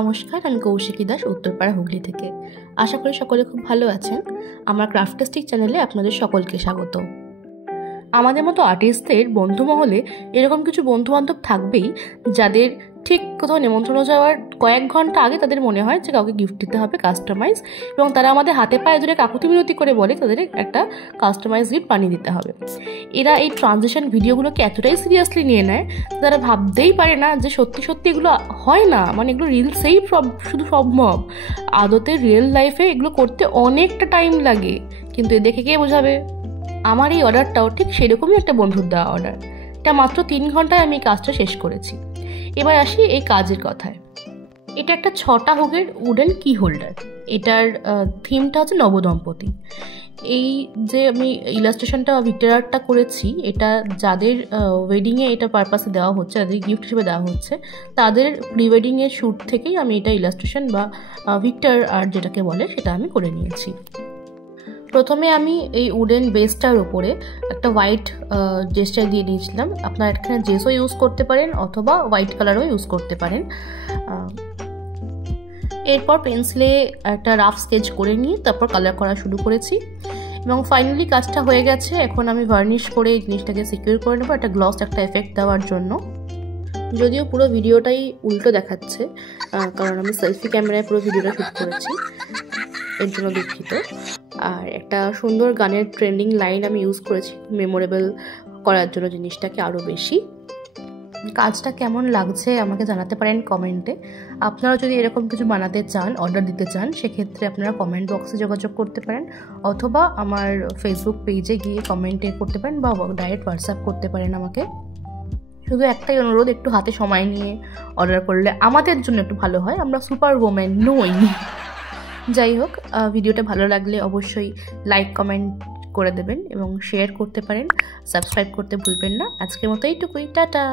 নমস্কার, আমি কৌশিকী দাস, উত্তরপাড়া, হুগলি থেকে। আশা করি সকলে খুব ভালো আছেন। আমার ক্রাফটাস্টিক চ্যানেলে আপনাদের সকলকে স্বাগত। আমাদের মতো আর্টিস্টদের বন্ধুমহলে এরকম কিছু বন্ধুবান্ধব থাকবেই যাদের ঠিক কোথাও নেমন্ত্রণ যাওয়ার কয়েক ঘন্টা আগে তাদের মনে হয় যে কাউকে গিফট দিতে হবে কাস্টমাইজ, এবং তারা আমাদের হাতে পায়ে ধরে কাকুতি মিনতি করে বলে তাদের একটা কাস্টমাইজ গিফট বানিয়ে দিতে হবে। এরা এই ট্রানজিশন ভিডিওগুলোকে এতটাই সিরিয়াসলি নিয়ে নেয়, তারা ভাবতেই পারে না যে সত্যি সত্যি এগুলো হয় না, মানে এগুলো রিলসেই শুধু সম্ভব। আদতে রিয়েল লাইফে এগুলো করতে অনেকটা টাইম লাগে, কিন্তু এ দেখে কে বোঝাবে? আমার এই অর্ডারটাও ঠিক সেরকমই একটা বন্ধুর দেওয়া অর্ডার। এটা মাত্র 3 ঘন্টায় আমি কাজটা শেষ করেছি। এবার আসি এই কাজের কথায়। এটা একটা 6টা হুকের উডেন কি হোল্ডার। এটার থিমটা হচ্ছে নবদম্পতি। এই যে আমি ইলাস্ট্রেশনটা ভিক্টর আর্টটা করেছি, এটা যাদের ওয়েডিংয়ে এটা পারপাসে দেওয়া হচ্ছে, যাদের গিফট হিসেবে দেওয়া হচ্ছে, তাদের প্রি ওয়েডিংয়ের শ্যুট থেকেই আমি এটা ইলাস্ট্রেশন বা ভিক্টর আর্ট যেটাকে বলে সেটা আমি করে নিয়েছি। প্রথমে আমি এই উডেন বেসটার উপরে একটা হোয়াইট জেস্টার দিয়ে দিয়েছিলাম। আপনারা এখানে জেসও ইউজ করতে পারেন অথবা হোয়াইট কালারও ইউজ করতে পারেন। এরপর পেন্সিলে একটা রাফ স্কেচ করে নিয়ে তারপর কালার করা শুরু করেছি, এবং ফাইনালি কাজটা হয়ে গেছে। এখন আমি ভার্নিশ করে এই জিনিসটাকে সিকিউর করে নেবো একটা গ্লস, একটা এফেক্ট দেওয়ার জন্য। যদিও পুরো ভিডিওটাই উল্টো দেখাচ্ছে, কারণ আমি সেলফি ক্যামেরায় পুরো ভিডিওটা শ্যুট করেছি, এর জন্য দুঃখিত। আর একটা সুন্দর গানের ট্রেন্ডিং লাইন আমি ইউজ করেছি মেমোরেবল করার জন্য জিনিসটাকে আরও বেশি। কাজটা কেমন লাগছে আমাকে জানাতে পারেন কমেন্টে। আপনারা যদি এরকম কিছু বানাতে চান, অর্ডার দিতে চান, সেক্ষেত্রে আপনারা কমেন্ট বক্সে যোগাযোগ করতে পারেন, অথবা আমার ফেসবুক পেজে গিয়ে কমেন্টে করতে পারেন, বা ডাইরেক্ট হোয়াটসঅ্যাপ করতে পারেন আমাকে। শুধু একটাই অনুরোধ, একটু হাতে সময় নিয়ে অর্ডার করলে আমাদের জন্য একটু ভালো হয়, আমরা সুপার ওম্যান নই। যাই হোক, ভিডিওটা ভালো লাগলে অবশ্যই লাইক কমেন্ট করে দেবেন এবং শেয়ার করতে পারেন। সাবস্ক্রাইব করতে ভুলবেন না। আজকের মতো এইটুকুই, টাটা।